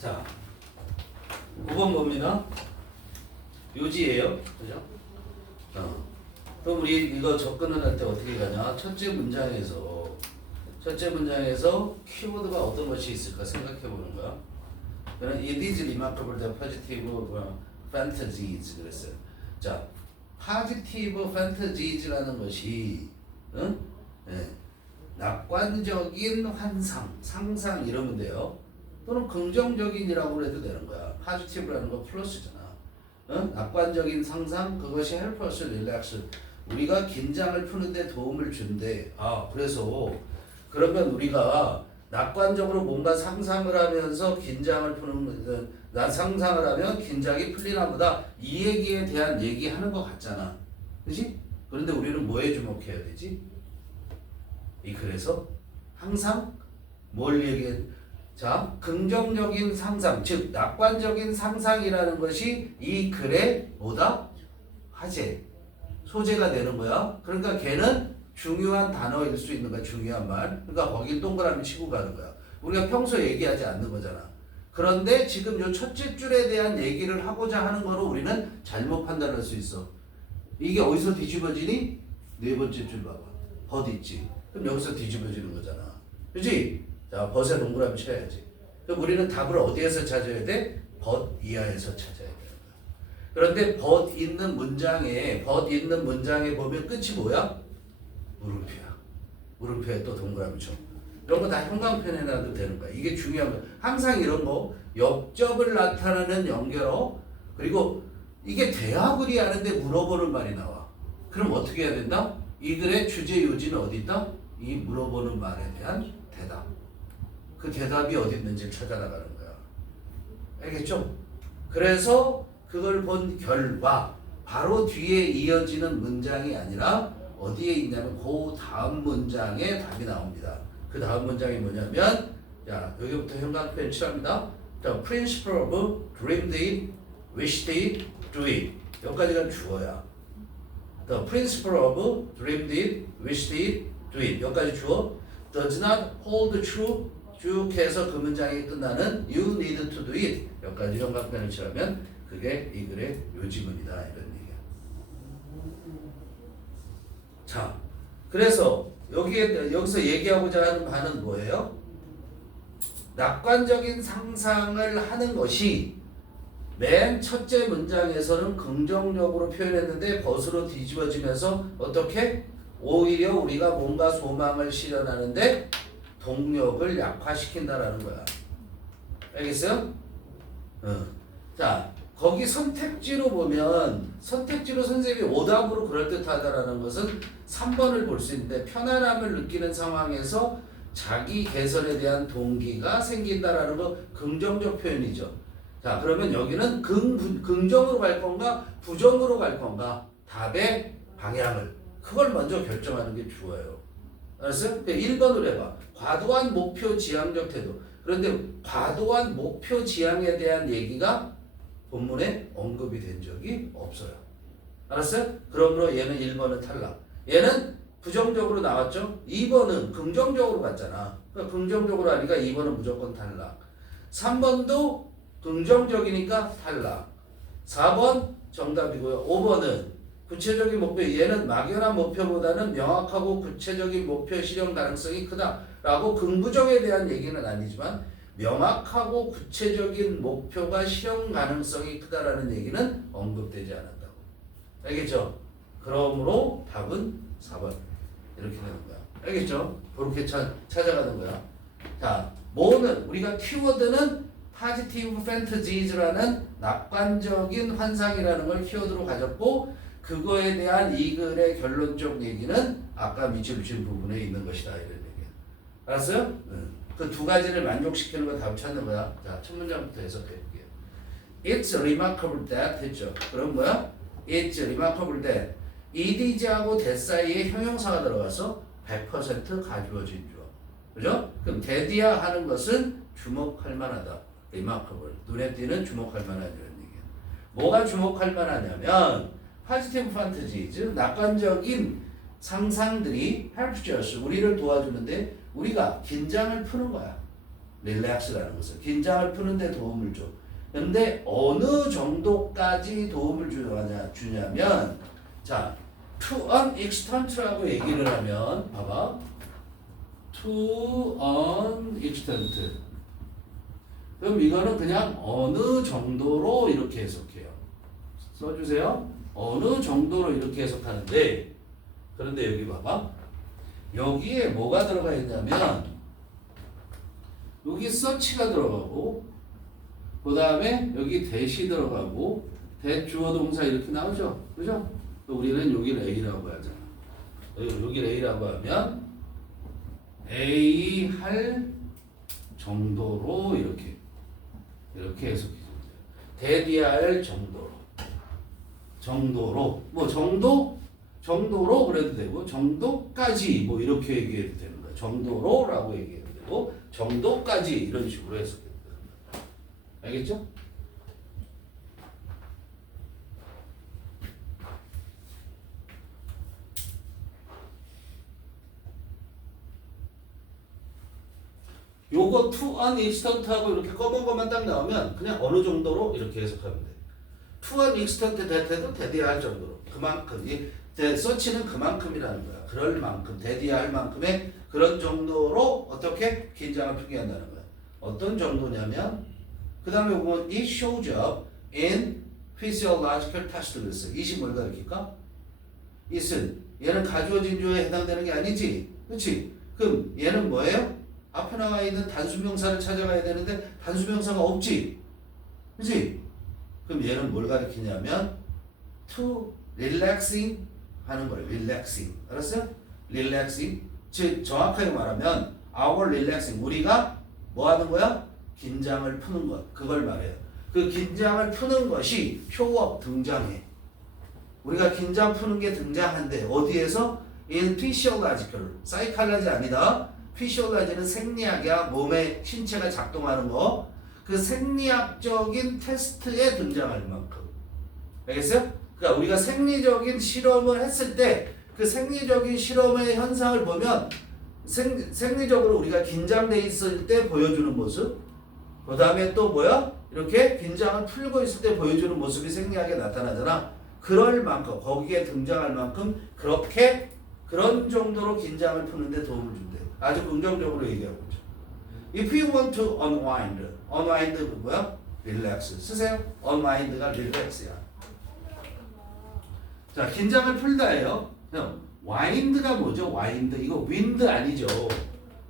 자, 9번 봅니다. 요지예요. 그죠? 그럼 우리 이거 접근을 할 때 어떻게 가냐? 첫째 문장에서 키워드가 어떤 것이 있을까 생각해 보는 거야. 그럼 it is remarkable that positive fantasies 그랬어요. 자, positive fantasies라는 것이 낙관적인 환상, 상상 이러면 돼요. 또는 긍정적인이라고 해도 되는 거야. positive라는 거 플러스잖아. 낙관적인 상상, 그것이 help us relax. 우리가 긴장을 푸는데 도움을 준대. 그래서 그러면 우리가 낙관적으로 뭔가 상상을 하면서 긴장을 푸는, 상상을 하면 긴장이 풀리나 보다. 이 얘기에 대한 얘기하는 것 같잖아. 그치? 그런데 우리는 뭐에 주목해야 되지? 그래서 항상 뭘 얘기해? 자, 긍정적인 상상, 즉 낙관적인 상상이라는 것이 이 글의 뭐다? 화제, 소재가 되는 거야. 그러니까 걔는 중요한 단어일 수 있는 거야. 중요한 말. 그러니까 거길 동그라미 치고 가는 거야. 우리가 평소에 얘기하지 않는 거잖아. 그런데 지금 요 첫째 줄에 대한 얘기를 하고자 하는 거로 우리는 잘못 판단할 수 있어. 이게 어디서 뒤집어지니? 네 번째 줄 봐봐. 벗 있지. 그럼 여기서 뒤집어지는 거잖아. 그치? 자, 벗에 동그라미 쳐야지. 그럼 우리는 답을 어디에서 찾아야 돼? 벗 이하에서 찾아야 되는 거야. 그런데 벗 있는 문장에 보면 끝이 뭐야? 물음표야. 물음표에 또 동그라미 쳐. 이런 거 다 형광펜에 놔도 되는 거야. 이게 중요한 거야. 항상 이런 거 역접을 나타내는 연결어, 그리고 이게 대화글이 하는데 물어보는 말이 나와. 그럼 어떻게 해야 된다? 이 글의 주제 요지는 어디 있다? 이 물어보는 말에 대한 대답. 그 대답이 어디 있는지를 찾아나가는 거야. 알겠죠? 그래서 그걸 본 결과 바로 뒤에 이어지는 문장이 아니라 어디에 있냐면 그 다음 문장에 답이 나옵니다. 그 다음 문장이 뭐냐면, 자, 여기부터 형광펜 칠합니다. 자, principle of dreamed it, wished it, do it. 여기까지가 주어야. The principle of dreamed it, wished it, do it. 여기까지 주어. Does not hold true. 쭉 해서 그 문장이 끝나는 you need to do it. 여기까지 형광펜을 칠하면 그게 이 글의 요지문이다. 이런 얘기야. 자, 그래서 여기서 얘기하고자 하는 바는 뭐예요? 낙관적인 상상을 하는 것이 맨 첫째 문장에서는 긍정적으로 표현했는데 벗으로 뒤집어지면서 어떻게? 오히려 우리가 뭔가 소망을 실현하는데 동력을 약화시킨다라는 거야. 알겠어요? 자, 거기 선택지로 보면 선택지로 선생님이 오답으로 그럴듯하다라는 것은 3번을 볼 수 있는데, 편안함을 느끼는 상황에서 자기 개선에 대한 동기가 생긴다라는 거 긍정적 표현이죠. 자, 그러면 여기는 긍정으로 갈 건가 부정으로 갈 건가, 답의 방향을 그걸 먼저 결정하는 게 주어요. 알았어요? 1번으로 해봐. 과도한 목표 지향적 태도. 그런데 과도한 목표 지향에 대한 얘기가 본문에 언급이 된 적이 없어요. 알았어요? 그러므로 얘는 1번은 탈락. 얘는 부정적으로 나왔죠? 2번은 긍정적으로 갔잖아. 그러니까 긍정적으로 하니까 2번은 무조건 탈락. 3번도 긍정적이니까 탈락. 4번 정답이고요. 5번은 구체적인 목표, 얘는 막연한 목표보다는 명확하고 구체적인 목표 실현 가능성이 크다라고 긍부정에 대한 얘기는 아니지만 명확하고 구체적인 목표가 실현 가능성이 크다라는 얘기는 언급되지 않았다고. 알겠죠? 그러므로 답은 4번 이렇게 되는 거야. 알겠죠? 그렇게 찾아가는 거야. 자, 뭐는 우리가 키워드는 positive fantasies라는 낙관적인 환상이라는 걸 키워드로 가졌고, 그거에 대한 이 글의 결론적 얘기는 아까 밑줄 친 부분에 있는 것이다. 이런 얘기야. 알았어요? 그 두 가지를 만족시키는 거 답 찾는 거야. 자, 첫 문장부터 해석해 볼게요. It's remarkable that 했죠. 그럼 뭐야? It's remarkable that edis하고 that 사이에 형용사가 들어가서 100% 가주어진 주어. 그죠? 그럼 that이야 하는 것은 주목할 만하다. remarkable. 눈에 띄는 주목할 만한 이런 얘기야. 뭐가 주목할 만하냐면 positive fantasies, 낙관적인 상상들이 help us, 우리를 도와주는데 우리가 긴장을 푸는 거야. relax라는 것은 긴장을 푸는데 도움을 줘. 근데 어느 정도까지 도움을 주냐면 자, to an extent라고 얘기를 하면 봐봐. to an extent. 그럼 이거는 그냥 어느 정도로 이렇게 해석해요. 써주세요. 어느 정도로 이렇게 해석하는데 그런데 여기 봐봐. 여기에 뭐가 들어가 있냐면 여기 서치가 들어가고 그 다음에 여기 대시 들어가고 대주어 동사 이렇게 나오죠. 그죠? 우리는 여기를 A라고 하잖아. 여기를 A라고 하면 A 할 정도로 이렇게 해석해주면 돼요. 대디할 정도로 뭐 정도로 그래도 되고 정도까지 뭐 이렇게 얘기해도 되는 거야. 정도로라고 얘기해도 되고 정도까지 이런 식으로 해석해도 되는 거야. 알겠죠? 요거 to an extent하고 이렇게 검은 것만 딱 나오면 그냥 어느 정도로 이렇게 해석하면 돼. to an extent 대퇴도 대디해야 할 정도로 그만큼 이 서치는 그만큼이라는 거야. 그럴 만큼 대디해야 할 만큼의 그런 정도로 어떻게 긴장을 풀게 한다는 거야. 어떤 정도냐면 그 다음에 보면 it shows up in physiological test 그랬어. it이 뭘 가리킬까? it은 얘는 가주어진 주어에 해당되는 게 아니지. 그렇지? 그럼 얘는 뭐예요? 앞에 나와 있는 단수명사를 찾아가야 되는데 단수명사가 없지. 그치? 그럼 얘는 뭘 가리키냐면 to relaxing 하는 거예요. relaxing. 알았어요? relaxing. 즉 정확하게 말하면 our relaxing. 우리가 뭐 하는 거야? 긴장을 푸는 것. 그걸 말해요. 그 긴장을 푸는 것이 쇼업 등장해. 우리가 긴장 푸는 게 등장한대. 어디에서? in physiological. 사이칼라지 아니다. 피시올라지는 생리학이야. 몸의 신체가 작동하는 거. 그 생리학적인 테스트에 등장할 만큼. 알겠어요? 그러니까 우리가 생리적인 실험을 했을 때 그 생리적인 실험의 현상을 보면 생리적으로 우리가 긴장돼 있을 때 보여주는 모습. 그 다음에 또 뭐야? 이렇게 긴장을 풀고 있을 때 보여주는 모습이 생리학에 나타나잖아. 그럴 만큼 거기에 등장할 만큼 그런 정도로 긴장을 푸는데 도움을 준대. 아주 긍정적으로 얘기하고 있죠. If you want to unwind, unwind 뭐야? relax. 쓰세요. unwind가 relax야. 자, 긴장을 풀다예요. wind가 뭐죠? wind. 이거 wind 아니죠.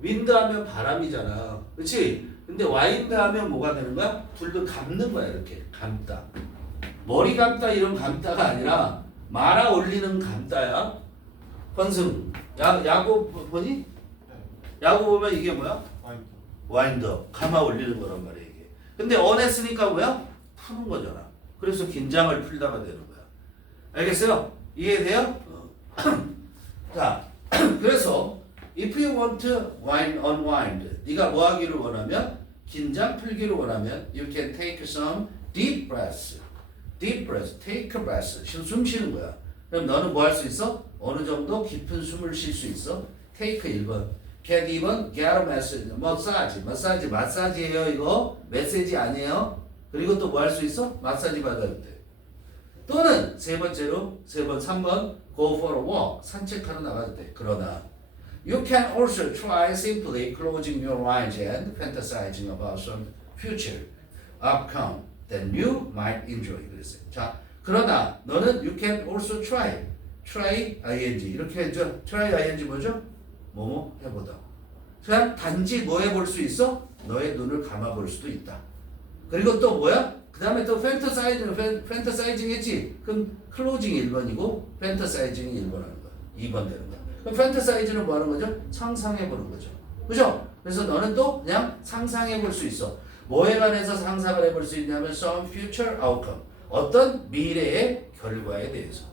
wind 하면 바람이잖아. 그렇지? 근데 wind 하면 뭐가 되는 거야? 불도 감는 거야. 이렇게 감다. 머리 감다 이런 감다가 아니라 말아 올리는 감다야. 권승. 야구 보니? 야구 보면 이게 뭐야? 와인더. 감아 올리는 거란 말이야 이게. 근데 언했으니까 뭐야? 푸는 거잖아. 그래서 긴장을 풀다가 되는 거야. 알겠어요? 이해돼요? 자, 그래서 if you want to unwind, 네가 뭐 하기를 원하면 긴장 풀기를 원하면 you can take some deep breaths. deep breath, take a breath. 숨 쉬는 거야. 그럼 너는 뭐 할 수 있어? 어느 정도 깊은 숨을 쉴 수 있어? take 1번. get 2번, get a message. 마사지예요 이거. 메시지 아니에요. 그리고 또 뭐 할 수 있어? 마사지 받아야 돼. 또는 세 번째로 3번 go for a walk. 산책하러 나가도 돼. 그러나 you can also try simply closing your eyes and fantasizing about some future outcome that you might enjoy. 그랬어요. 자, 그러나 너는 you can also try ing 이렇게 했죠. try ing 뭐죠? 뭐뭐 해보다. 그냥 단지 뭐 해볼 수 있어? 너의 눈을 감아볼 수도 있다. 그리고 또 뭐야? 그 다음에 또 fantasizing 했지? 그럼 closing 1번이고 fantasizing이 1번 하는 거야. 2번 되는 거야. 그럼 fantasizing은 뭐 하는 거죠? 상상해보는 거죠. 그죠? 그래서 너는 또 그냥 상상해볼 수 있어. 뭐에 관해서 상상을 해볼 수 있냐면 some future outcome. 어떤 미래의 결과에 대해서.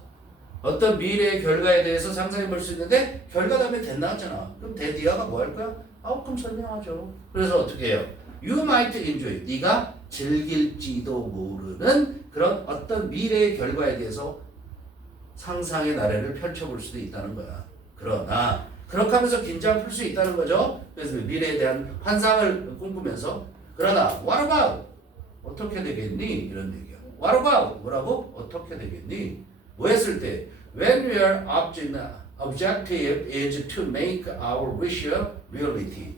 어떤 미래의 결과에 대해서 상상해 볼 수 있는데 결과 다음에 that 나왔잖아. 그럼 that이가 뭐 할 거야? 아웃컴 설명하죠. 그래서 어떻게 해요? You might enjoy. 네가 즐길지도 모르는 그런 어떤 미래의 결과에 대해서 상상의 나래를 펼쳐볼 수도 있다는 거야. 그러나 그렇게 하면서 긴장 풀 수 있다는 거죠. 그래서 미래에 대한 환상을 꿈꾸면서 그러나 what about 어떻게 되겠니? 이런 얘기야. what about 뭐라고? 어떻게 되겠니? 뭐 했을 때 when your objective is to make our wish a reality.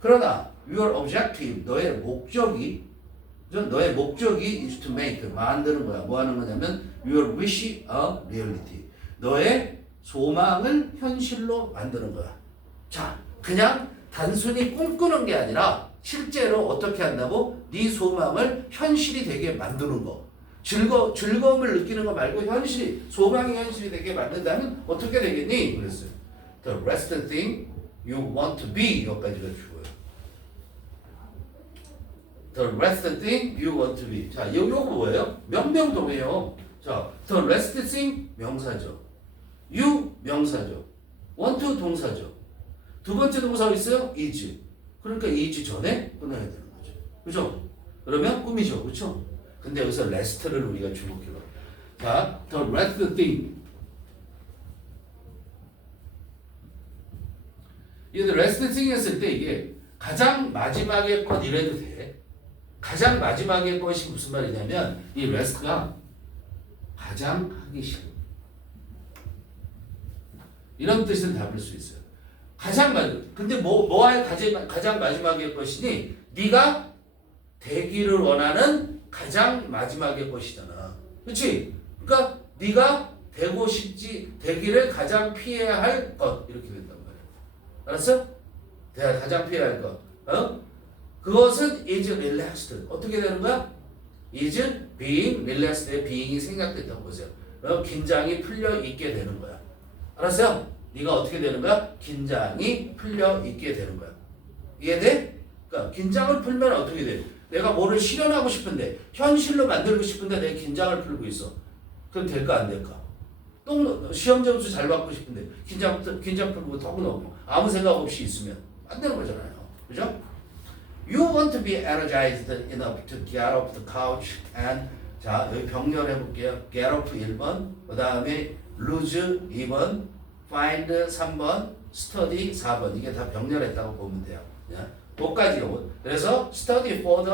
그러나 your objective 너의 목적이 is to make 만드는 거야. 뭐 하는 거냐면 your wish a reality. 너의 소망을 현실로 만드는 거야. 자, 그냥 단순히 꿈꾸는 게 아니라 실제로 어떻게 한다고? 네 소망을 현실이 되게 만드는 거. 즐거움을 느끼는 거 말고 소망이 현실이 되게 만든다면 어떻게 되겠니? 그랬어요. The rest thing you want to be 여기까지가 주고요. The rest thing you want to be. 자, 요거 뭐예요? 명명동이에요. 자, the rest thing 명사죠. you 명사죠. want to 동사죠. 두 번째 동사 있어요? is. 그러니까 is 전에 끊어야 되는 거죠. 그죠? 그러면 꿈이죠. 그렇죠? 근데 여기서 rest를 우리가 주목해봐. 자, the rest thing. 이 rest thing 했을 때 이게 가장 마지막에 것 이래도 돼. 가장 마지막에 것이 무슨 말이냐면 이 rest가 가장 하기 싫은 이런 뜻을 담을 수 있어요. 근데 뭐할 가장 마지막의 것이니 네가 되기를 원하는 가장 마지막의 것이잖아. 그렇지? 그러니까 네가 되기를 가장 피해야 할 것 이렇게 된단 말이야. 알았어? 가장 피해야 할 것. 그것은 is relaxed. 어떻게 되는 거야? is being relaxed의 being이 생략됐다고 보세요. 긴장이 풀려 있게 되는 거야. 알았어요? 네가 어떻게 되는 거야? 긴장이 풀려 있게 되는 거야. 이해돼? 그러니까 긴장을 풀면 어떻게 돼? 내가 뭐를 실현하고 싶은데 현실로 만들고 싶은데 내 긴장을 풀고 있어. 그럼 될까 안 될까? 또 시험 점수 잘 받고 싶은데 긴장 풀고 더구나 아무 생각 없이 있으면 안 되는 거잖아요. 그죠? You want to be energized enough to get off the couch and 자 여기 병렬해 볼게요. Get off 1번, 그 다음에 lose 2번, find 3번, study 4번. 이게 다 병렬했다고 보면 돼요. 여기까지요. 그래서 study for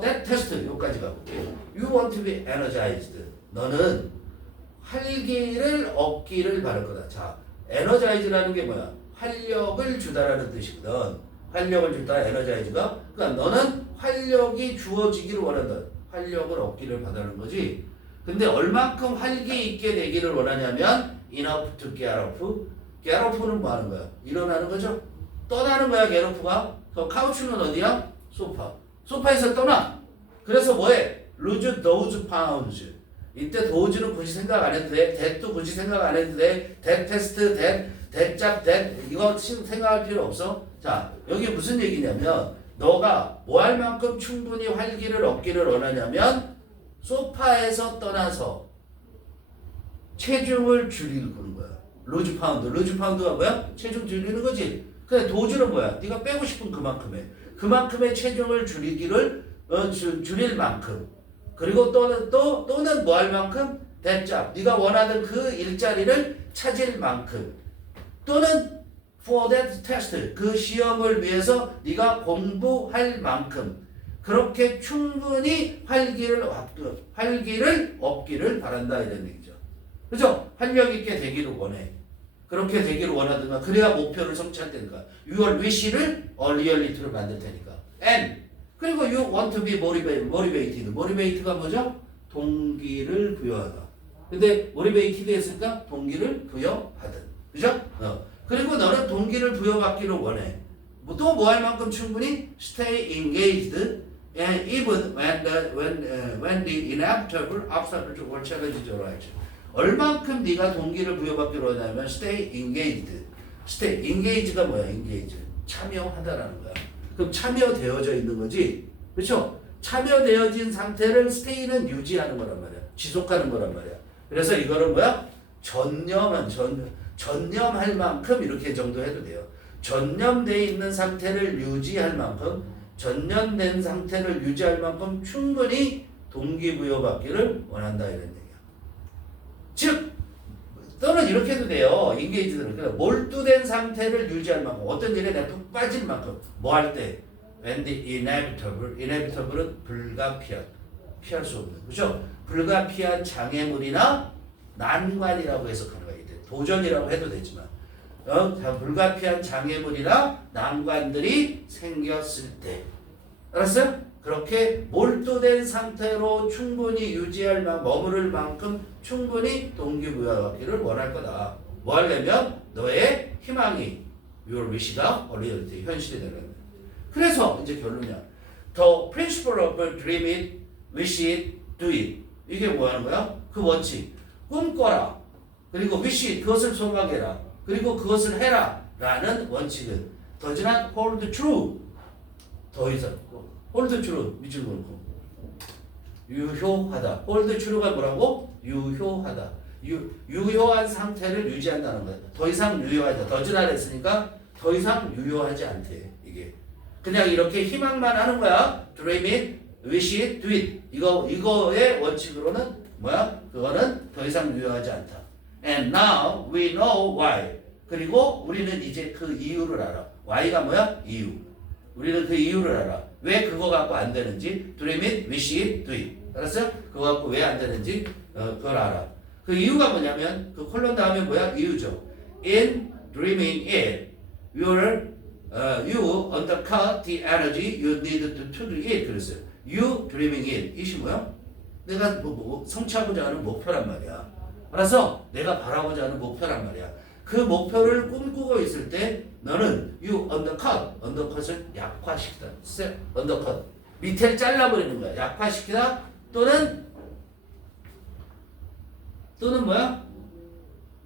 that test 여기까지 가볼게요. You want to be energized. 너는 활기를 얻기를 바랄 거다. 자, energize라는 게 뭐야? 활력을 주다라는 뜻이거든. 활력을 주다 에너자이즈가. 그러니까 너는 활력이 주어지기를 원한다. 활력을 얻기를 바라는 거지. 근데 얼만큼 활기 있게 되기를 원하냐면 enough to get off. get off는 뭐 하는 거야? 일어나는 거죠. 떠나는 거야. get off가. 카우치는 어디야? 소파. 소파에서 떠나. 그래서 뭐해? lose those pounds. 이때 dose는 굳이 생각 안 해도 돼. that도 굳이 생각 안 해도 돼. that test, that 잡, that 이거 생각할 필요 없어. 자, 여기 무슨 얘기냐면 너가 뭐 할 만큼 충분히 활기를 얻기를 원하냐면 소파에서 떠나서 체중을 줄이는 거야. 루즈 파운드. 루즈 파운드가 뭐야? 체중 줄이는 거지. 근데 도주는 뭐야? 네가 빼고 싶은 그만큼의 체중을 줄일 만큼. 그리고 또는 뭐 할 만큼? 대잡. 네가 원하는 그 일자리를 찾을 만큼. 또는 for that test. 그 시험을 위해서 네가 공부할 만큼. 그렇게 충분히 활기를 얻기를 바란다 이런 얘기죠. 그죠? 활력 있게 되기를 원해. 그렇게 되기를 원하든가 그래야 목표를 성취할 테니까. Your wish를 reality로 만들 테니까. And 그리고 you want to be motivated. motivate가 뭐죠? 동기를 부여하다. 근데 motivated 했으니까 동기를 부여받은. 그죠? 그리고 너는 동기를 부여받기를 원해. 또 뭐 할 만큼 충분히 stay engaged and even when the inevitable obstacles or challenges arise. 얼만큼 네가 동기를 부여받기를 원하냐면 stay engaged. stay engage가 뭐야? engage. 참여하다라는 거야. 그럼 참여되어져 있는 거지. 그렇죠? 참여되어진 상태를 stay는 유지하는 거란 말이야. 지속하는 거란 말이야. 그래서 이거는 뭐야? 전념할 만큼 이렇게 정도 해도 돼요. 전념되어 있는 상태를 유지할 만큼, 전념된 상태를 유지할 만큼 충분히 동기부여받기를 원한다 이런 얘기야. 즉 또는 이렇게 해도 돼요. 인게이지들은 그러니까 몰두된 상태를 유지할 만큼 어떤 일에 내가 푹 빠질 만큼 뭐 할 때 when the inevitable은 불가피한 피할 수 없는 그죠? 불가피한 장애물이나 난관이라고 해석하는 거예요. 도전이라고 해도 되지만 불가피한 장애물이나 난관들이 생겼을 때 알았어요? 그렇게 몰두된 상태로 충분히 유지할 만큼 머무를 만큼 충분히 동기부여하기를 원할 거다. 뭐 하려면 너의 희망이 your wish가 reality 현실이 되는 거야. 그래서 이제 결론이야. The principle of dream it, wish it, do it. 이게 뭐 하는 거야? 그 원칙. 꿈꿔라. 그리고 wish it, 그것을 소망해라. 그리고 그것을 해라. 라는 원칙은 does not hold true. 더 이상 hold true 믿지 않고 유효하다. hold true가 뭐라고? 유효하다. 유효한 상태를 유지한다는 거야. 더 이상 유효하다. does not 했으니까 더 이상 유효하지 않대. 이게 그냥 이렇게 희망만 하는 거야. dream it, wish it, do it. 이거의 원칙으로는 뭐야? 그거는 더 이상 유효하지 않다. And now we know why. 그리고 우리는 이제 그 이유를 알아. why가 뭐야? 이유. 우리는 그 이유를 알아. 왜 그거 갖고 안 되는지 dream it, wish it, do it. 알았어요? 그거 갖고 왜 안 되는지 그걸 알아. 그 이유가 뭐냐면 그 콜론 다음에 뭐야? 이유죠. In dreaming it, you undercut the energy you need to do it. 그랬어요. You dreaming it. 이것이 뭐야? 내가 성취하고자 하는 목표란 말이야. 알았어? 내가 바라고자 하는 목표란 말이야. 그 목표를 꿈꾸고 있을 때 너는 you undercut을 약화시키다. undercut. 밑에를 잘라버리는 거야. 약화시키다 또는 뭐야?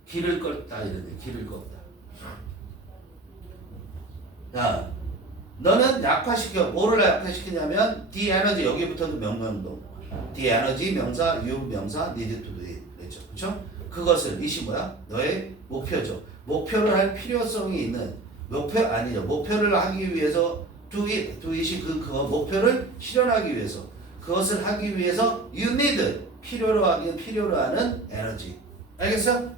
길을 껐다 이러네. 길을 껐다. 자, 너는 약화시켜. 뭐를 약화시키냐면 the energy 여기부터도 명명동. the energy 명사, you 명사, need to do it. 그랬죠. 그렇죠? 그것을 이시 뭐야? 너의 목표죠. 목표를 할 필요성이 있는 목표 아니죠. 목표를 하기 위해서 do it이 그거 목표를 실현하기 위해서 그것을 하기 위해서 you need 필요로 하는 에너지. 알겠어?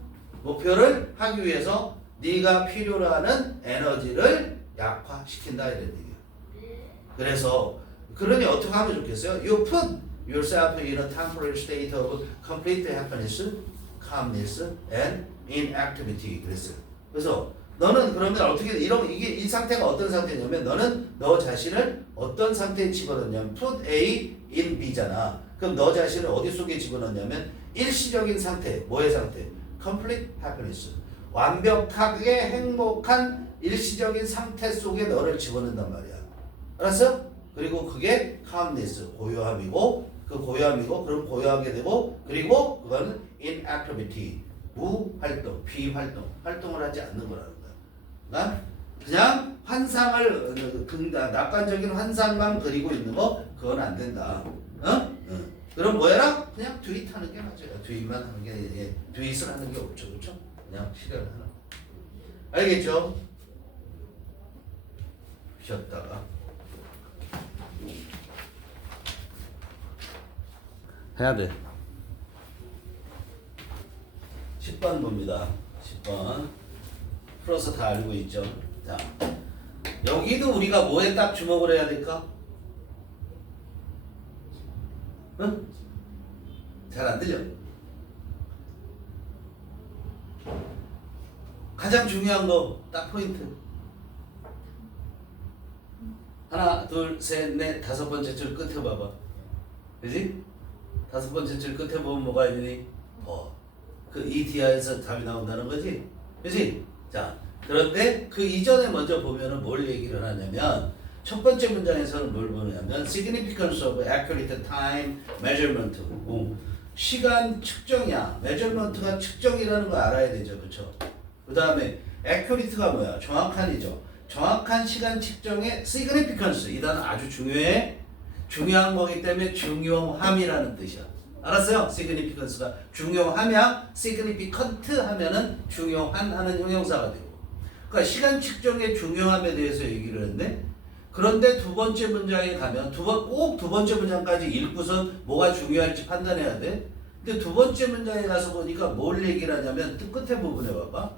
목표를 하기 위해서 네가 필요로 하는 에너지를 약화시킨다 이런 얘기야. 그래서 그러니 어떻게 하면 좋겠어요? You put yourself in a temporary state of complete happiness, calmness, and inactivity. 그랬어요. 그래서 너는 그러면 어떻게 이게 이 상태가 어떤 상태냐면 너는 너 자신을 어떤 상태에 집어넣냐면 put A in B잖아. 그럼 너 자신을 어디 속에 집어넣냐면 일시적인 상태, 뭐의 상태? complete happiness. 완벽하게 행복한 일시적인 상태 속에 너를 집어넣는단 말이야. 알았어? 그리고 그게 calmness, 고요함이고 그 고요함이고 그럼 고요하게 되고 그리고 그거는 inactivity, 무활동, 활동을 하지 않는 거라는 거야. 그냥 환상을 낙관적인 환상만 그리고 있는 거 그건 안 된다. 그럼 뭐 해라? 그냥 트윗 하는 게 맞아요. 트윗만 하는 게 트윗을 하는 게 없죠. 그렇죠? 그냥 실현을 하는 거. 알겠죠? 쉬었다가 해야 돼. 10번 봅니다. 10번. 풀어서 다 알고 있죠. 자, 여기도 우리가 뭐에 딱 주목을 해야 될까? 응? 잘 안 들려? 가장 중요한 거 딱 포인트. 하나, 둘, 셋, 넷, 다섯 번째 줄 끝에 봐봐. 그지? 다섯 번째 줄 끝에 보면 뭐가 있니? 그 ETI에서 답이 나온다는 거지? 그지? 자, 그런데 그 이전에 먼저 보면은 뭘 얘기를 하냐면 첫 번째 문장에서는 뭘 보냐면 significance of accurate time measurement. 시간 측정이야. measurement가 측정이라는 거 알아야 되죠. 그쵸? 그 다음에 accurate가 뭐야? 정확한이죠. 정확한 시간 측정의 significance. 이 단어 아주 중요해. 중요한 거기 때문에 중요함이라는 뜻이야. 알았어요? significance가 중요하냐? significant 하면은 중요한 하는 형용사가 되고. 그러니까 시간 측정의 중요함에 대해서 얘기를 했네. 그런데 두 번째 문장에 가면 꼭 두 번째 문장까지 읽고서 뭐가 중요할지 판단해야 돼. 근데 두 번째 문장에 가서 보니까 뭘 얘기를 하냐면 끝에 부분에 봐봐.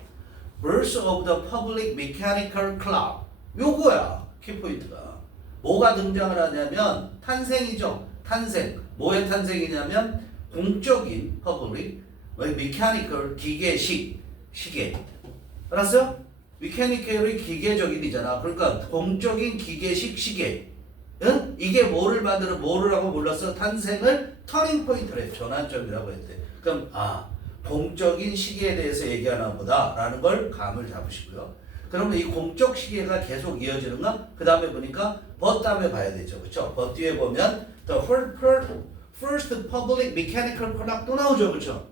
Birth of the Public Mechanical Clock. 요거야. 키포인트가. 뭐가 등장을 하냐면 탄생이죠. 탄생. 뭐의 탄생이냐면 공적인 public, mechanical 기계식 시계. 알았어요? mechanical이 기계적인이잖아. 그러니까 공적인 기계식 시계. 응? 이게 뭐를 하고 몰랐어? 탄생을 터닝 포인트로 해. 전환점이라고 했대. 그럼 공적인 시계에 대해서 얘기하나 보다라는 걸 감을 잡으시고요. 그러면 이 공적 시계가 계속 이어지는가? 그 다음에 보니까 but 다음에 봐야 되죠. 그렇죠? but 뒤에 보면 the first public mechanical clock 또 나오죠. 그렇죠?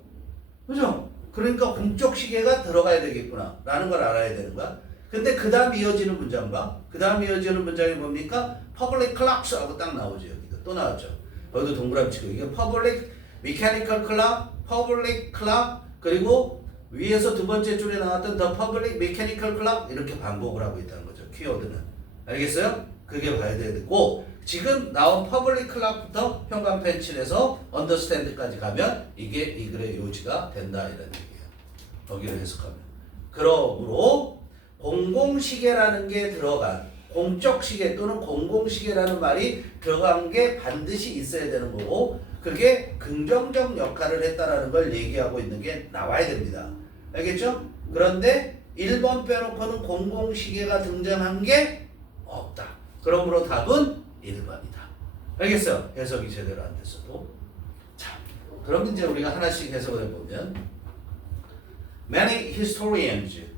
그죠? 그러니까 공적 시계가 들어가야 되겠구나 라는 걸 알아야 되는 거야. 근데 그 다음 이어지는 문장 봐. 그 다음 이어지는 문장이 뭡니까? public clocks 하고 딱 나오죠. 여기도 또 나왔죠. 여기도 동그라미 치고 이게 public mechanical clock, public clock, 그리고 위에서 두 번째 줄에 나왔던 the public mechanical clock 이렇게 반복을 하고 있다는 거죠. 키워드는. 알겠어요? 그게 봐야 되고 지금 나온 public clock부터 현관펜 칠해서 understand까지 가면 이게 이 글의 요지가 된다 이런 얘기예요. 거기를 해석하면. 그러므로 공공시계라는 게 들어간 공적 시계 또는 공공시계라는 말이 들어간 게 반드시 있어야 되는 거고 그게 긍정적 역할을 했다라는 걸 얘기하고 있는 게 나와야 됩니다. 알겠죠? 그런데 1번 빼놓고는 공공시계가 등장한 게 없다. 그러므로 답은 1번이다. 알겠어요? 해석이 제대로 안 됐어도. 자, 그럼 이제 우리가 하나씩 해석을 해보면 Many historians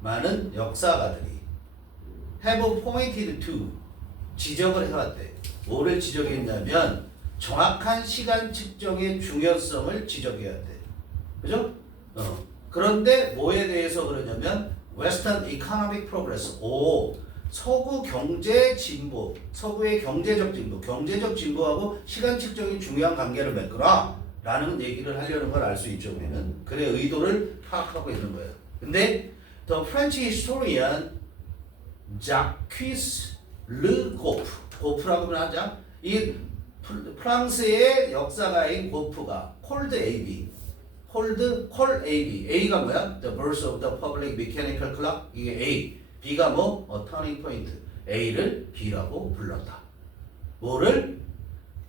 많은 역사가들이 have pointed to 지적을 해왔대. 뭐를 지적했냐면 정확한 시간 측정의 중요성을 지적해야 돼. 그죠? 그런데 뭐에 대해서 그러냐면 Western economic progress. 서구 경제 진보, 서구의 경제적 진보, 경제적 진보하고 시간 측정이 중요한 관계를 맺거라 라는 얘기를 하려는 걸 알 수 있죠. 우리는. 그래 의도를 파악하고 있는 거예요. 근데 The French historian Jacques Le 고프라고 하자. 이 프랑스의 역사가인 고프가 콜 AB, A가 뭐야? The birth of the public mechanical clock. 이게 A. B가 뭐? turning point. A를 B라고 불렀다. 뭐를?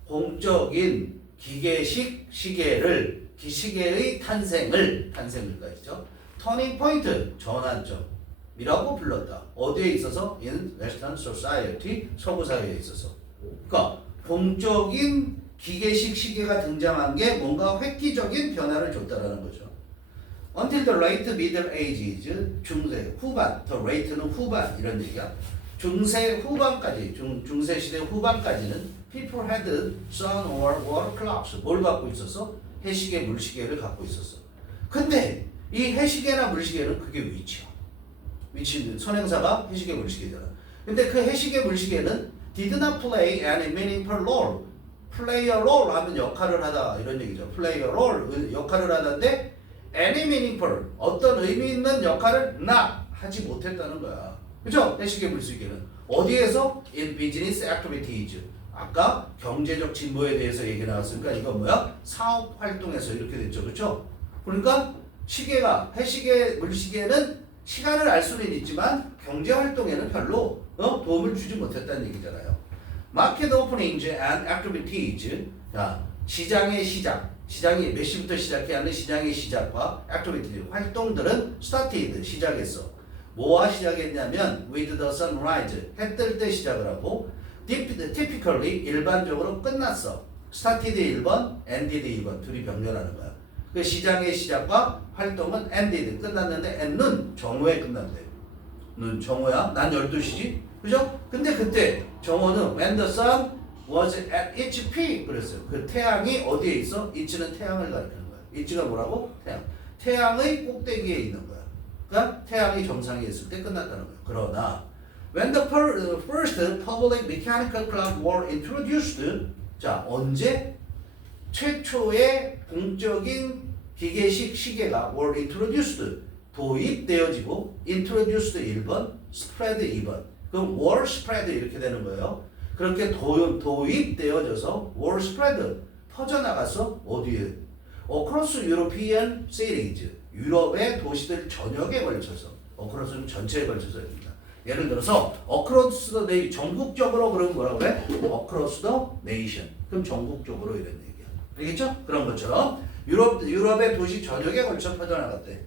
공적인 기계식 시계를 기시계의 탄생을까지죠. 터닝 포인트 전환점이라고 불렀다. 어디에 있어서? In Western Society 서구 사회에 있어서. 그러니까 공적인 기계식 시계가 등장한 게 뭔가 획기적인 변화를 줬다라는 거죠. Until the late Middle Ages 중세 후반, the late는 후반 이런 얘기야. 중세 후반까지 중세 시대 후반까지는 people had sun or water clocks 뭘 갖고 있었어? 해시계, 물시계를 갖고 있었어. 근데 이 해시계나 물시계는 그게 위치야. 위치 선행사가 해시계, 물시계잖아. 근데 그 해시계, 물시계는 did not play any meaningful role. play a role 하면 역할을 하다 이런 얘기죠. play a role 역할을 하는데 any meaningful 어떤 의미 있는 역할을 not 하지 못했다는 거야. 그죠? 해시계, 물시계는 어디에서? in business activities. 아까 경제적 진보에 대해서 얘기 나왔으니까 이건 뭐야? 사업 활동에서 이렇게 됐죠. 그렇죠? 그러니까 시계가 해시계, 물시계는 시간을 알 수는 있지만 경제 활동에는 별로 도움을 주지 못했다는 얘기잖아요. Market openings and activities. 자, 시장의 시작. 시장이 몇 시부터 시작해야 하는 시장의 시작과 activity 활동들은 started 시작했어. 뭐와 시작했냐면 with the sunrise 해 뜰 때 시작을 하고 typically 일반적으로 끝났어. started 1번, ended 2번 둘이 병렬하는 거야. 그 시장의 시작과 활동은 ended 끝났는데 end는 정오에 끝난대. 는 정오야. 난 12시지. 그죠? 근데 그때 정오는 when the sun was at its peak 그랬어요. 그 태양이 어디에 있어? it는 태양을 가리키는 거야. it가 뭐라고? 태양. 태양의 꼭대기에 있는 거야. 그러니까 태양이 정상에 있을 때 끝났다는 거야. 그러나 when the first public mechanical clock were introduced 자 언제? 최초의 공적인 기계식 시계가 were introduced 도입되어지고 introduced 1번, spread 2번 그럼 were spread 이렇게 되는 거예요. 그렇게 도입되어져서 were spread 퍼져나갔어. 어디에? Across European cities. 유럽의 도시들 전역에 걸쳐서. across는 전체에 걸쳐서 입니다. 예를 들어서 across the nation 전국적으로 그러면 뭐라고 그래? across the nation. 그럼 전국적으로 이런 얘기야. 알겠죠? 그런 것처럼 유럽의 도시 전역에 걸쳐 퍼져나갔대.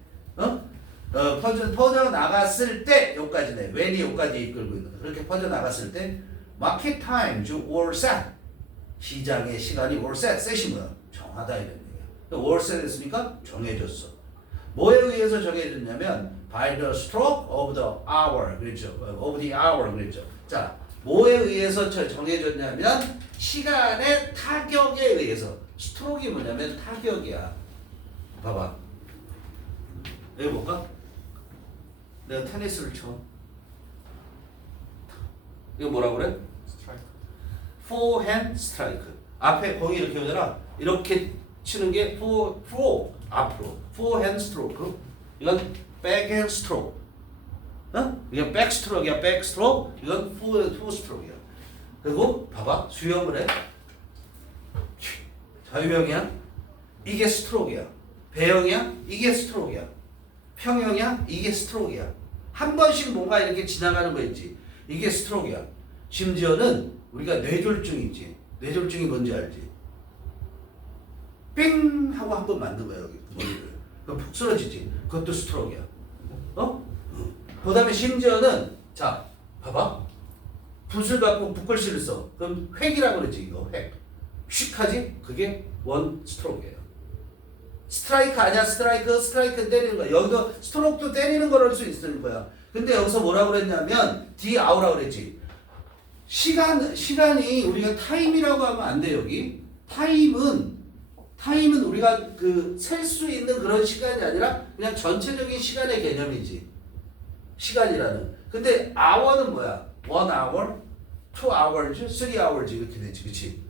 퍼져나갔을 때 여기까지네. when이 여기까지 이끌고 있는 거야. 그렇게 퍼져나갔을 때 market times were set. 시장의 시간이 were set. set이 뭐야? 정하다 이런 얘기야. were set 했으니까 정해졌어. 뭐에 의해서 정해졌냐면 by the stroke of the hour 그랬죠. of the hour 그랬죠. 자, 뭐에 의해서 정해졌냐면 시간의 타격에 의해서. 스트로크가 뭐냐면 타격이야. 봐봐. 여기 볼까? 내가 테니스를 쳐. 이거 뭐라 그래? 스트라이크. forehand strike. 앞에 공이 이렇게 오잖아. 이렇게 치는 게 앞으로. forehand stroke. 이건 backhand stroke. 이건 backstroke이야. backstroke. 이건 forestroke이야. 그리고 봐봐. 수영을 해. 자유형이야. 이게 스트로크야. 배영이야. 이게 스트로크야. 평형이야. 이게 스트로크야. 한 번씩 뭔가 이렇게 지나가는 거 있지. 이게 스트로크야. 심지어는 우리가 뇌졸중 있지. 뇌졸중이 뭔지 알지? 삥 하고 한 번 맞는 거야 여기 머리를. 그럼 푹 쓰러지지. 그것도 스트로크야. 그다음에 심지어는 자 봐봐. 붓을 갖고 붓글씨를 써. 그럼 획이라고 그러지 이거 획. 휙 하지? 그게 원 스트로크예요. 스트라이크 아니야? 스트라이크 때리는 거야. 여기도 스트로크도 때리는 거랄 수 있을 거야. 근데 여기서 뭐라고 그랬냐면 디아우라고 그랬지. 시간이 우리가 타임이라고 하면 안 돼 여기. 타임은 우리가 그 셀 수 있는 그런 시간이 아니라 그냥 전체적인 시간의 개념이지. 시간이라는. 근데 hour는 뭐야? 1 hour, 2 hours, 3 hours 이렇게 되지. 그치?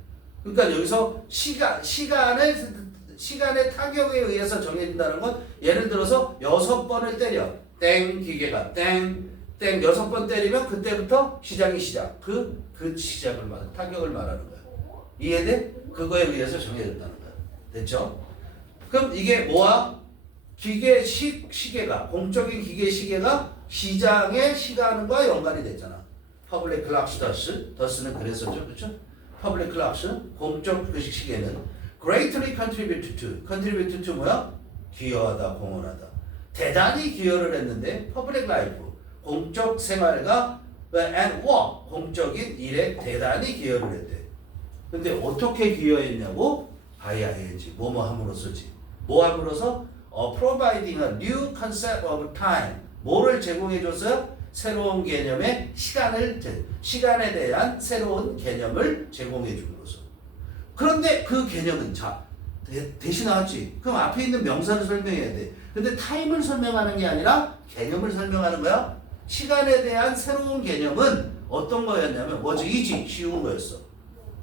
그러니까 여기서 시간의 타격에 의해서 정해진다는 건 예를 들어서 6번을 때려. 땡 기계가 땡 6번 때리면 그때부터 시장이 시작. 그 시작을 타격을 말하는 거야. 이해돼? 그거에 의해서 정해졌다는 거야. 됐죠? 그럼 이게 뭐야? 시계가 공적인 기계 시계가 시장의 시간과 연관이 됐잖아. 퍼블릭 클락스 더스는 그랬었죠. 그렇죠? 퍼블릭 클락스 공적 그 시계는 greatly contribute to 뭐야? 기여하다, 공헌하다. 대단히 기여를 했는데 퍼블릭 라이프 공적 생활과 and work 공적인 일에 대단히 기여를 했대. 근데 어떻게 기여했냐고? by ing 뭐뭐 함으로써지. 뭐 함으로써? providing a new concept of time 뭐를 제공해줬어요? 새로운 개념의 시간에 대한 새로운 개념을 제공해 줌으로써. 그런데 그 개념은 대신 나왔지. 그럼 앞에 있는 명사를 설명해야 돼. 근데 타임을 설명하는 게 아니라 개념을 설명하는 거야. 시간에 대한 새로운 개념은 어떤 거였냐면 was easy, 쉬운 거였어.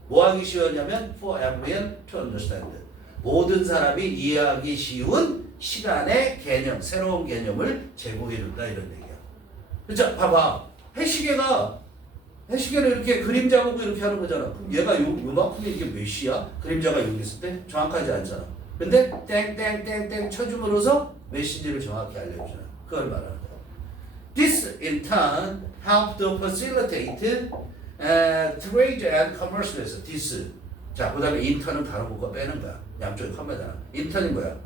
뭐 하기 쉬웠냐면 for everyone to understand. 모든 사람이 이해하기 쉬운 시간의 개념, 새로운 개념을 제공해 줬다 이런 얘기야. 자, 봐봐. 해시계는 이렇게 그림자 보고 이렇게 하는 거잖아. 그럼 얘가 요만큼이 이게 몇 시야? 그림자가 여기 있을 때 정확하지 않잖아. 근데 땡땡땡땡 쳐줌으로써 메시지를 정확히 알려주잖아. 그걸 말하는 거야. This in turn helped to facilitate trade and commerce. This. 자, 그 다음에 intern은 가로 묶어 빼는 거야. 양쪽에 컴마잖아. intern이 뭐야?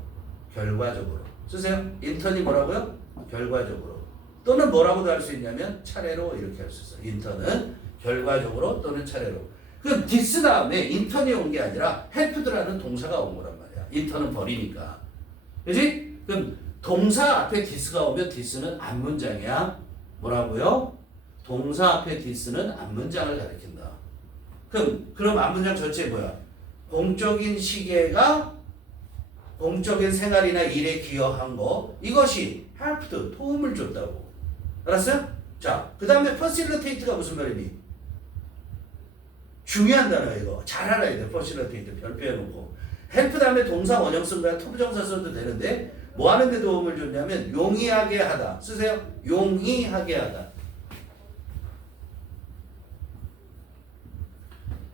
결과적으로. 쓰세요. intern이 뭐라고요? 결과적으로. 또는 뭐라고도 할 수 있냐면 차례로 이렇게 할 수 있어. 인턴은 결과적으로 또는 차례로. 그럼 this 다음에 인턴이 온 게 아니라 helped라는 동사가 온 거란 말이야. 인턴은 버리니까. 그지? 그럼 동사 앞에 this가 오면 this는 앞문장이야. 뭐라고요? 동사 앞에 this는 앞문장을 가리킨다. 그럼 앞문장 전체 뭐야? 공적인 시계가 공적인 생활이나 일에 기여한 거 이것이 helped, 도움을 줬다고. 알았어요? 자, 그 다음에 facilitate가 무슨 말이니? 중요한 단어야 이거. 잘 알아야 돼. facilitate 별표 해놓고. help 다음에 동사 원형 쓴 거야. 투부정사 써도 되는데 뭐 하는 데 도움을 줬냐면 용이하게 하다. 쓰세요. 용이하게 하다.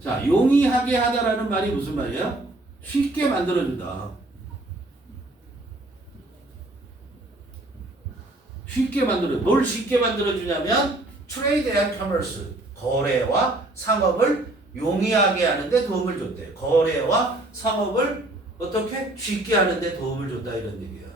자, 용이하게 하다라는 말이 무슨 말이야? 쉽게 만들어준다. 쉽게 만들어. 뭘 쉽게 만들어주냐면 트레이드 앤 커머스, 거래와 상업을 용이하게 하는데 도움을 줬대. 거래와 상업을 어떻게 쉽게 하는데 도움을 줬다 이런 얘기야.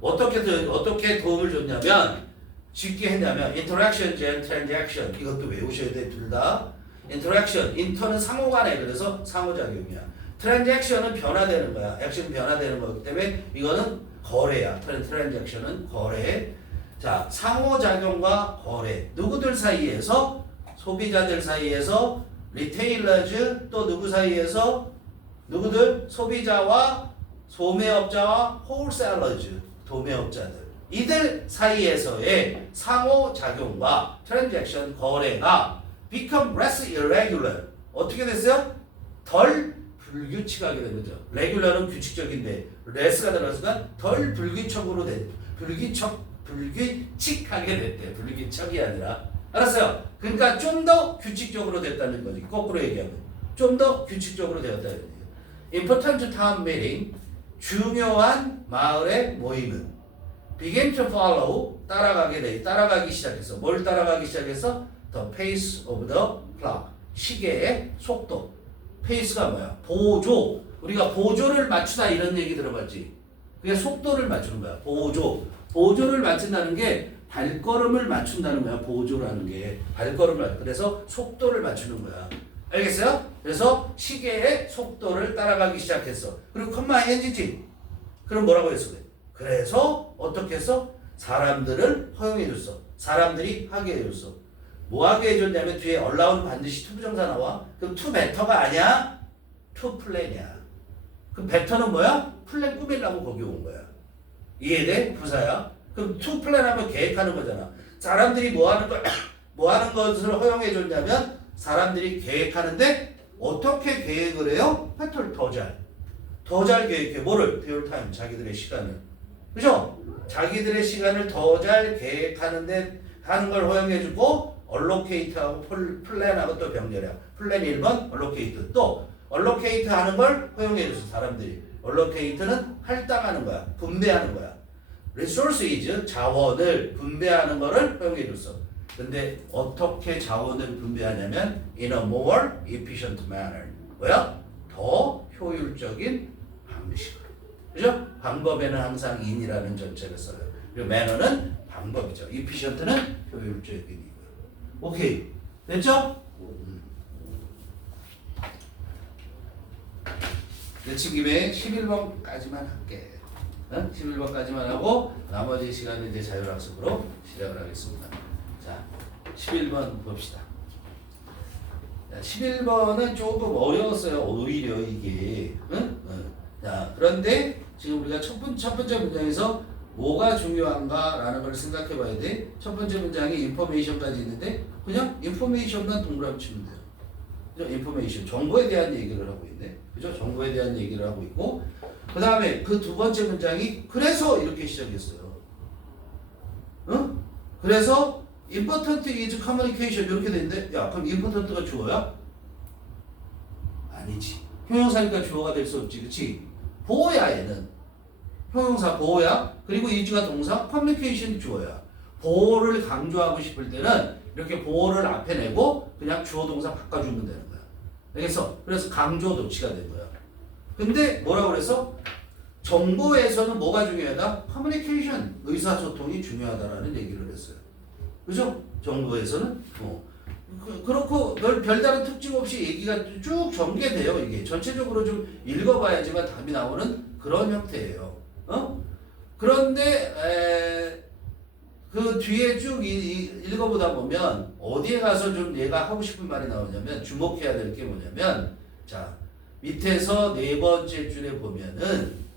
어떻게 도움을 줬냐면 쉽게 했냐면 interactions and transaction 이것도 외우셔야 돼. 둘 다. interaction, 인터는 상호간에 그래서 상호작용이야. transaction은 변화되는 거야. 액션 변화되는 거기 때문에 이거는 거래야. transaction은 거래. 자, 상호작용과 거래. 누구들 사이에서? 소비자들 사이에서, 리테일러즈, 또 누구 사이에서? 누구들? 소비자와 소매업자와 홀셀러즈, 도매업자들. 이들 사이에서의 상호작용과 트랜잭션, 거래가 become less irregular. 어떻게 됐어요? 덜 불규칙하게 된 거죠. 레귤러는 규칙적인데 less가 들어가니까 덜 불규칙하게 됐대. 불규칙이 아니라. 알았어요? 그러니까 좀 더 규칙적으로 됐다는 거지. 거꾸로 얘기하면. 좀 더 규칙적으로 되었다는 거예요. Important town meeting. 중요한 마을의 모임은 began to follow. 따라가기 시작했어. 뭘 따라가기 시작했어? The pace of the clock. 시계의 속도. pace가 뭐야? 보조. 우리가 보조를 맞추다 이런 얘기 들어봤지? 그게 속도를 맞추는 거야. 보조를 맞춘다는 게 발걸음을 맞춘다는 거야. 보조라는 게 그래서 속도를 맞추는 거야. 알겠어요? 그래서 시계의 속도를 따라가기 시작했어. 그리고 컴마 엔지지. 그럼 뭐라고 했어? 그래서 어떻게 했어? 사람들을 허용해 줬어. 사람들이 하게 해줬어. 뭐 하게 해줬냐면 뒤에 allow는 반드시 to 부정사 나와. 그럼 to better가 아니야? to plan이야. 그럼 better는 뭐야? 플랜 꾸밀라고 거기 온 거야. 이해돼? 부사야. 그럼 to plan 하면 계획하는 거잖아. 사람들이 뭐 하는 것을 허용해 줬냐면 사람들이 계획하는데 어떻게 계획을 해요? 더 잘 계획해. 뭐를? their time. 자기들의 시간을. 그죠? 자기들의 시간을 더 잘 계획하는데 하는 걸 허용해 주고 allocate하고 plan하고 또 병렬이야. plan 1번 allocate. 또 allocate 하는 걸 허용해 줬어. 사람들이. allocate는 할당하는 거야. 분배하는 거야. resources 자원을 분배하는 거를 허용해 줬어. 근데 어떻게 자원을 분배하냐면 in a more efficient manner. 뭐야? 더 효율적인 방식으로. 그죠? 방법에는 항상 in이라는 전체를 써요. 그리고 manner는 방법이죠. efficient는 효율적인이고요. 오케이. 됐죠? 내친 김에 11번까지만 할게. 11번까지만 하고 나머지 시간은 이제 자율학습으로 시작을 하겠습니다. 자, 11번 봅시다. 11번은 조금 어려웠어요. 오히려 이게. 자, 그런데 지금 우리가 첫 번째 문장에서 뭐가 중요한가라는 걸 생각해 봐야 돼. 첫 번째 문장에 인포메이션까지 있는데 그냥 인포메이션만 동그라미 치면 돼요. 그죠? 인포메이션. 정보에 대한 얘기를 하고 있네. 그죠? 정보에 대한 얘기를 하고 있고 그 다음에 그 두 번째 문장이 그래서 이렇게 시작했어요. 응? 그래서 important is communication 이렇게 되는데 야 그럼 important가 주어야? 아니지. 형용사니까 주어가 될 수 없지. 그치? 보호야 얘는. 형용사 보호야. 그리고 is가 동사 communication 주어야. 보호를 강조하고 싶을 때는 이렇게 보호를 앞에 내고 그냥 주어 동사 바꿔주면 되는 거야. 알겠어? 그래서 강조 도치가 된 거야. 근데 뭐라고 그래서? 정보에서는 뭐가 중요하다? 커뮤니케이션, 의사소통이 중요하다라는 얘기를 했어요. 그죠? 정보에서는. 그렇고 별다른 특징 없이 얘기가 쭉 전개돼요. 이게 전체적으로 좀 읽어봐야지만 답이 나오는 그런 형태예요. 그런데 그 뒤에 쭉 읽어보다 보면 어디에 가서 좀 얘가 하고 싶은 말이 나오냐면 주목해야 될 게 뭐냐면 자 밑에서 네 번째 줄에 보면은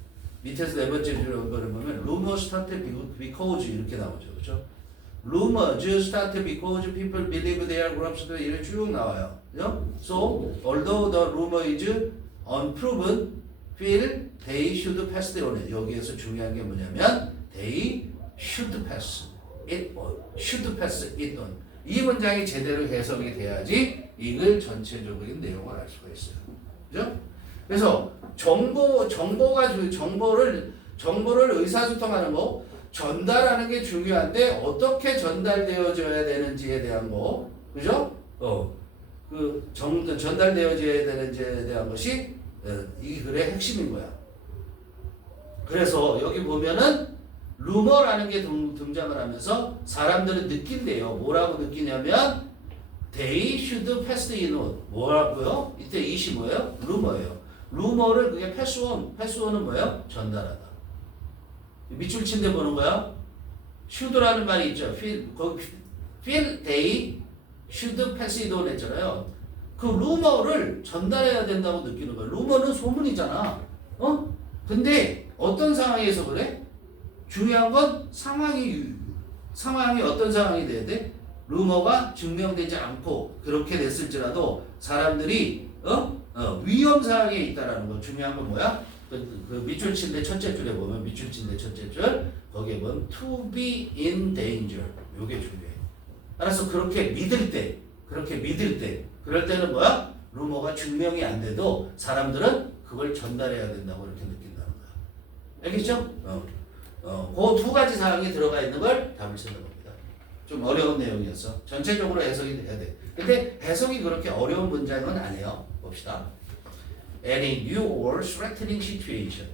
rumor started because 이렇게 나오죠. 그렇죠? rumors started because people believe their groups 이렇게 쭉 나와요. 그죠? So although the rumor is unproven, feel they should pass it on. 여기에서 중요한 게 뭐냐면 they should pass it on. should pass it on. 이 문장이 제대로 해석이 돼야지 이걸 전체적인 내용을 알 수가 있어요. 그죠? 그래서 정보를 의사소통하는 거, 전달하는 게 중요한데 어떻게 전달되어져야 되는지에 대한 거, 그죠? 전달되어져야 되는지에 대한 것이 이 글의 핵심인 거야. 그래서 여기 보면은 루머라는 게 등장을 하면서 사람들은 느낀대요. 뭐라고 느끼냐면 they should pass the note. 뭐라고요? 이때 이시 뭐예요? 루머예요. 루머를 그게 패스온은 뭐예요? 전달하다. 밑줄 친데 보는 거야. should라는 말이 있죠. feel they should pass it on 했잖아요. 그 루머를 전달해야 된다고 느끼는 거예요. 루머는 소문이잖아. 근데 어떤 상황에서 그래? 중요한 건 상황이 어떤 상황이 돼야 돼? 루머가 증명되지 않고 그렇게 됐을지라도 사람들이 위험 상황에 있다라는 거. 중요한 건 뭐야? 그 밑줄 친데 첫째 줄에 보면 밑줄 친데 첫째 줄 거기에 보면 to be in danger. 요게 중요해. 알았어? 그렇게 믿을 때 그럴 때는 뭐야? 루머가 증명이 안 돼도 사람들은 그걸 전달해야 된다고 이렇게 느낀다는 거야. 알겠죠? 그 두 가지 사항이 들어가 있는 걸 답을 쓰는 겁니다. 좀 어려운 내용이었어. 전체적으로 해석이 돼야 돼. 근데 해석이 그렇게 어려운 문장은 아니에요. 봅시다. Any new or threatening situation.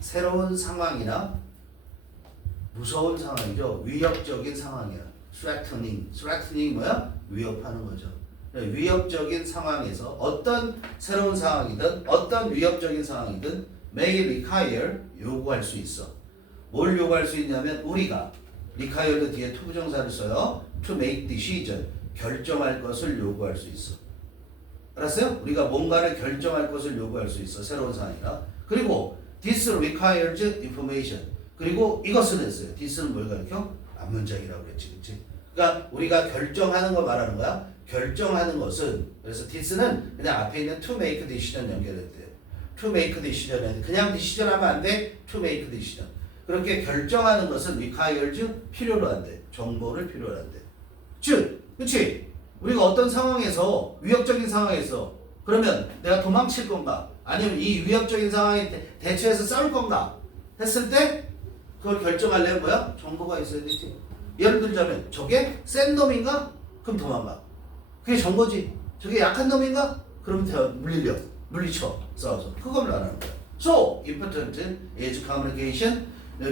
새로운 상황이나 무서운 상황이죠. 위협적인 상황이야. threatening 뭐야? 위협하는 거죠. 위협적인 상황에서 어떤 새로운 상황이든 어떤 위협적인 상황이든 may require 요구할 수 있어. 뭘 요구할 수 있냐면 우리가 require도 뒤에 to 부정사를 써요. to make decision 결정할 것을 요구할 수 있어. 알았어요? 우리가 뭔가를 결정할 것을 요구할 수 있어. 새로운 상황이라. 그리고 this requires information. 그리고 이것을 했어요. this는 뭘 가르쳐? 앞문장이라고 그랬지. 그치? 그러니까 우리가 결정하는 거 말하는 거야. 결정하는 것은 그래서 this는 그냥 앞에 있는 to make decision 연결했대요. to make decision 그냥 decision 하면 안 돼. to make decision. 그렇게 결정하는 것은 requires 필요로 한대. 정보를 필요로 한대. 즉, 그치? 우리가 어떤 상황에서 위협적인 상황에서 그러면 내가 도망칠 건가? 아니면 이 위협적인 상황에 대처해서 싸울 건가? 했을 때 그걸 결정하려면 뭐야? 정보가 있어야 되지. 예를 들자면 저게 센 놈인가? 그럼 도망가. 그게 정보지. 저게 약한 놈인가? 그러면 물리쳐 싸워서. 그걸 말하는 거야. So important is communication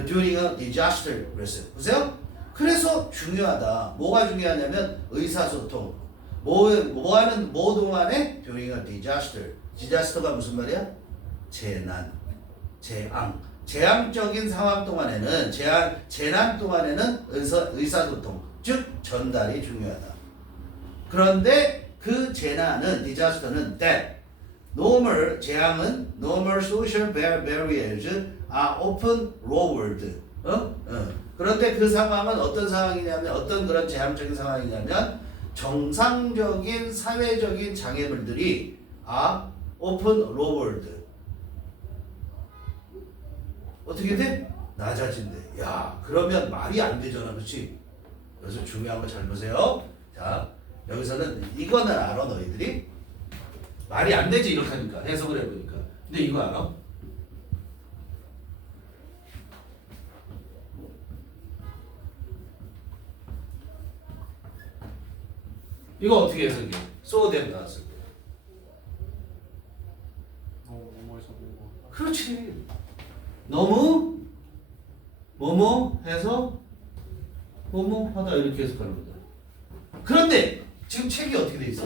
during a disaster. 보세요. 그래서 중요하다. 뭐가 중요하냐면 의사소통. 뭐 동안에 during a disaster. disaster가 무슨 말이야? 재난, 재앙적인 상황 동안에는 재난 동안에는 의사소통, 즉 전달이 중요하다. 그런데 그 재난은 disaster는 that 재앙은 normal social barriers are often lowered. 그런데 그 상황은 어떤 상황이냐면 어떤 그런 재앙적인 상황이냐면 정상적인 사회적인 장애물들이 are often lowered. 어떻게 돼? 낮아진대. 야, 그러면 말이 안 되잖아, 그렇지? 그래서 중요한 거 잘 보세요. 자, 여기서는 이거는 알아, 너희들이? 말이 안 되지 이렇게 하니까 해석을 해보니까. 근데 이거 알아? 이거 어떻게 해석해? so them 나왔을 때. 뭐에서 뭐. 그렇지. 너무 뭐뭐 해서 뭐뭐 하다 이렇게 해석하는 거다. 그런데 지금 책이 어떻게 돼 있어?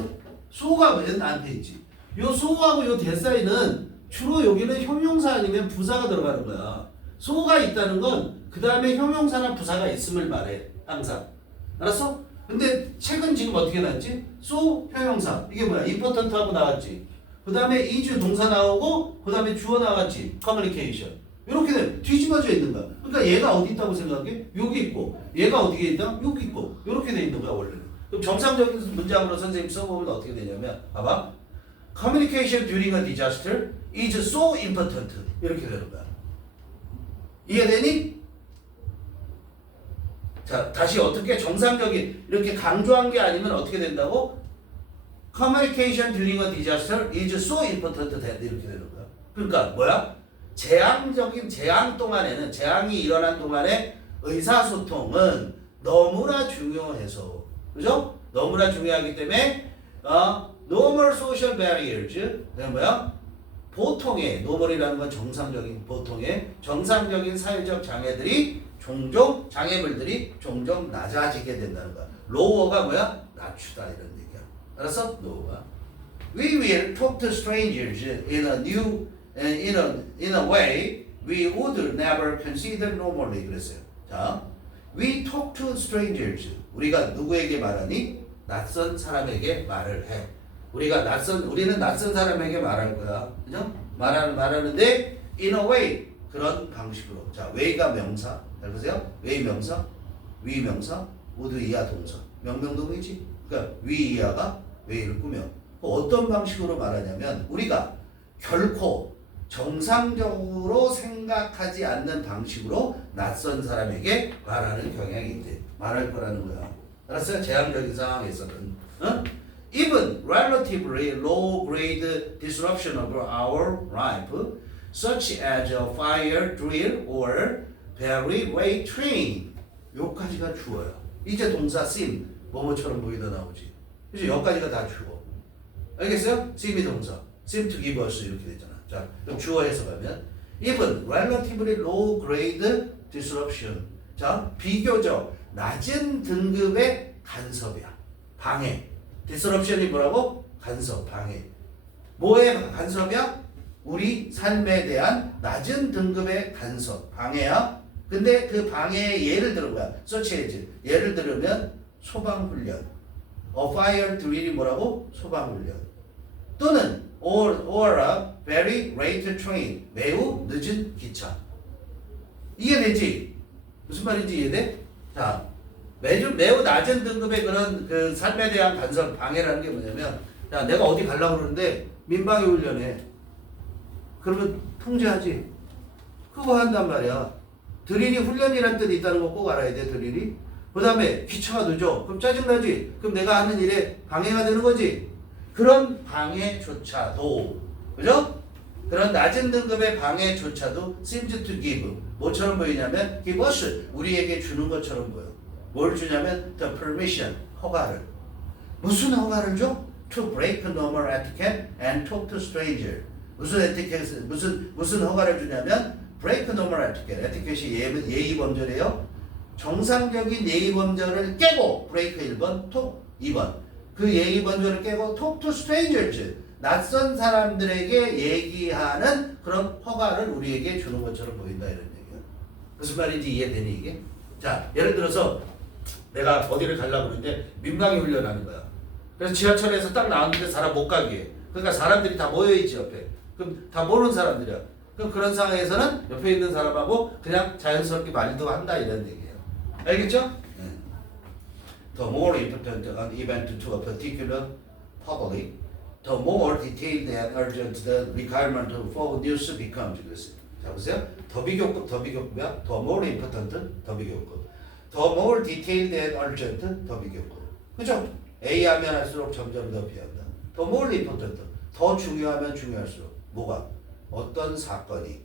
so가 왜 나한테 있지? 요 so하고 요 대사이는 주로 여기는 형용사 아니면 부사가 들어가는 거야. so가 있다는 건 그 다음에 형용사나 부사가 있음을 말해. 항상. 알았어? 근데 책은 지금 어떻게 나왔지? so 형용사. 이게 뭐야? important 하고 나왔지. 그 다음에 is 동사 나오고 그 다음에 주어 나왔지. communication. 이렇게 돼. 뒤집어져 있는 거야. 그러니까 얘가 어디 있다고 생각해? 여기 있고 얘가 어디에 있다? 여기 있고 이렇게 돼 있는 거야 원래는. 그럼 정상적인 문장으로 선생님 써보면 어떻게 되냐면 봐봐. Communication during a disaster is so important. 이렇게 되는 거야. 이해되니? 자, 다시 어떻게 정상적인 이렇게 강조한 게 아니면 어떻게 된다고? Communication during a disaster is so important that 이렇게 되는 거야. 그러니까 뭐야? 재앙 동안에는 재앙이 일어난 동안에 의사소통은 너무나 중요해서 그죠? 너무나 중요하기 때문에 normal social barriers 그게 뭐야? 보통의 normal이라는 건 정상적인 사회적 장애들이 종종 장애물들이 종종 낮아지게 된다는 거야. lower가 뭐야? 낮추다 이런 얘기야. 알았어? lower. We will talk to strangers in a way we would never consider normally 그랬어요. 자, we talk to strangers. 우리가 누구에게 말하니? 낯선 사람에게 말을 해. 우리는 낯선 사람에게 말할 거야. 그죠? 말하는데 in a way 그런 방식으로. 자, way가 명사. 잘 보세요. way 명사, we 명사, would 이하 동사. 명명동이지. 그러니까 we 이하가 way를 꾸며. 어떤 방식으로 말하냐면 우리가 결코 정상적으로 생각하지 않는 방식으로 낯선 사람에게 말하는 경향이 있대. 말할 거라는 거야. 알았어요? 제한적인 상황에서는. Even relatively low-grade disruption of our life, such as a fire drill or very weight train. 요까지가 주어요. 이제 동사 seem, 뭐뭐처럼 보이다 나오지. 그래서 여기까지가 다 주어. 알겠어요? seem이 동사. seem to give us 이렇게 되잖아. 자, 그럼 주어에서 가면 even relatively low grade disruption. 자, 비교적 낮은 등급의 간섭이야. 방해. disruption이 뭐라고? 간섭, 방해. 뭐의 간섭이야? 우리 삶에 대한 낮은 등급의 간섭, 방해야. 근데 그 방해의 예를 들은 거야. such as. 예를 들으면 소방훈련. a fire drill이 뭐라고? 소방훈련. 또는 or a very late train. 매우 늦은 기차. 이해되지? 무슨 말인지 이해돼? 자, 매우 낮은 등급의 그런 그 삶에 대한 간섭, 방해라는 게 뭐냐면, 야, 내가 어디 가려고 그러는데 민방위 훈련해. 그러면 통제하지. 그거 한단 말이야. 드릴이 훈련이라는 뜻이 있다는 거 꼭 알아야 돼, 드릴이. 그 다음에 기차가 늦어. 그럼 짜증나지? 그럼 내가 하는 일에 방해가 되는 거지. 그런 방해조차도, 그죠? 그런 낮은 등급의 방해조차도 seems to give. 뭐처럼 보이냐면 give us, 우리에게 주는 것처럼 보여. 뭘 주냐면 the permission, 허가를. 무슨 허가를 줘? To break normal etiquette and talk to stranger. 무슨 etiquette, 무슨 허가를 주냐면 break normal etiquette. etiquette이 예의 범절이에요. 정상적인 예의 범절을 깨고 break 1번, talk 2번. 그 예의 범절을 깨고 talk to strangers. 낯선 사람들에게 얘기하는 그런 허가를 우리에게 주는 것처럼 보인다 이런 얘기야. 무슨 말인지 이해되니 이게? 자, 예를 들어서 내가 어디를 가려고 그러는데 민방위 훈련하는 거야. 그래서 지하철에서 딱 나왔는데 사람 못 가게 해. 그러니까 사람들이 다 모여있지 옆에. 그럼 다 모르는 사람들이야. 그럼 그런 상황에서는 옆에 있는 사람하고 그냥 자연스럽게 말도 한다 이런 얘기예요. 알겠죠? The more important an event to a particular public, the more detailed and urgent the requirement for news becomes. 그랬어요. 자 보세요. 더 비교급이야. The more important, 더 비교급. The more detailed and urgent, 더 비교급. 그죠? A 하면 할수록 점점 더 비한다. The more important, 더 중요하면 중요할수록. 뭐가? 어떤 사건이.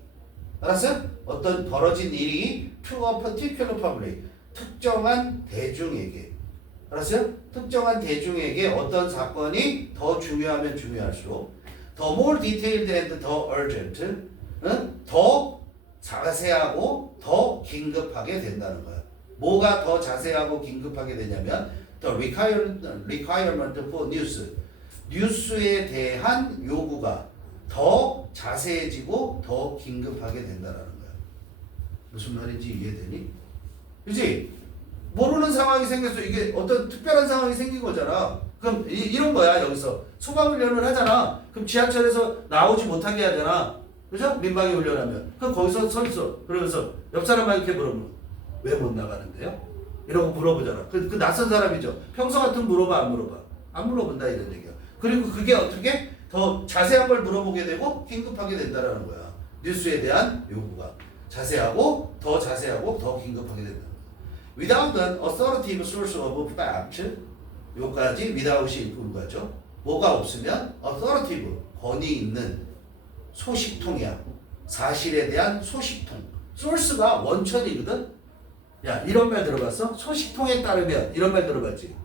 알았어요? 어떤 벌어진 일이 to a particular public, 특정한 대중에게. 알았어요? 특정한 대중에게 어떤 사건이 더 중요하면 중요할수록 the more detailed and the urgent, 더 자세하고 더 긴급하게 된다는 거야. 뭐가 더 자세하고 긴급하게 되냐면 the requirement for news, 뉴스에 대한 요구가 더 자세해지고 더 긴급하게 된다는 거야. 무슨 말인지 이해되니? 그치? 모르는 상황이 생겼어. 이게 어떤 특별한 상황이 생긴 거잖아. 그럼 이런 거야. 여기서 소방훈련을 하잖아. 그럼 지하철에서 나오지 못하게 하잖아. 그죠? 민방위 훈련하면. 그럼 거기서 서 있어. 그러면서 옆 사람한테 이렇게 물어보면 왜 못 나가는데요? 이러고 물어보잖아. 그 낯선 사람이죠. 평소 같은 물어봐 안 물어봐? 안 물어본다 이런 얘기야. 그리고 그게 어떻게 더 자세한 걸 물어보게 되고 긴급하게 된다라는 거야. 뉴스에 대한 요구가 자세하고 더 긴급하게 된다. without an authoritative source of fact 요까지 without이 본 거죠. 뭐가 없으면 authoritative 권위 있는 소식통이야. 사실에 대한 소식통. source가 원천이거든. 야 이런 말 들어봤어? 소식통에 따르면 이런 말 들어봤지?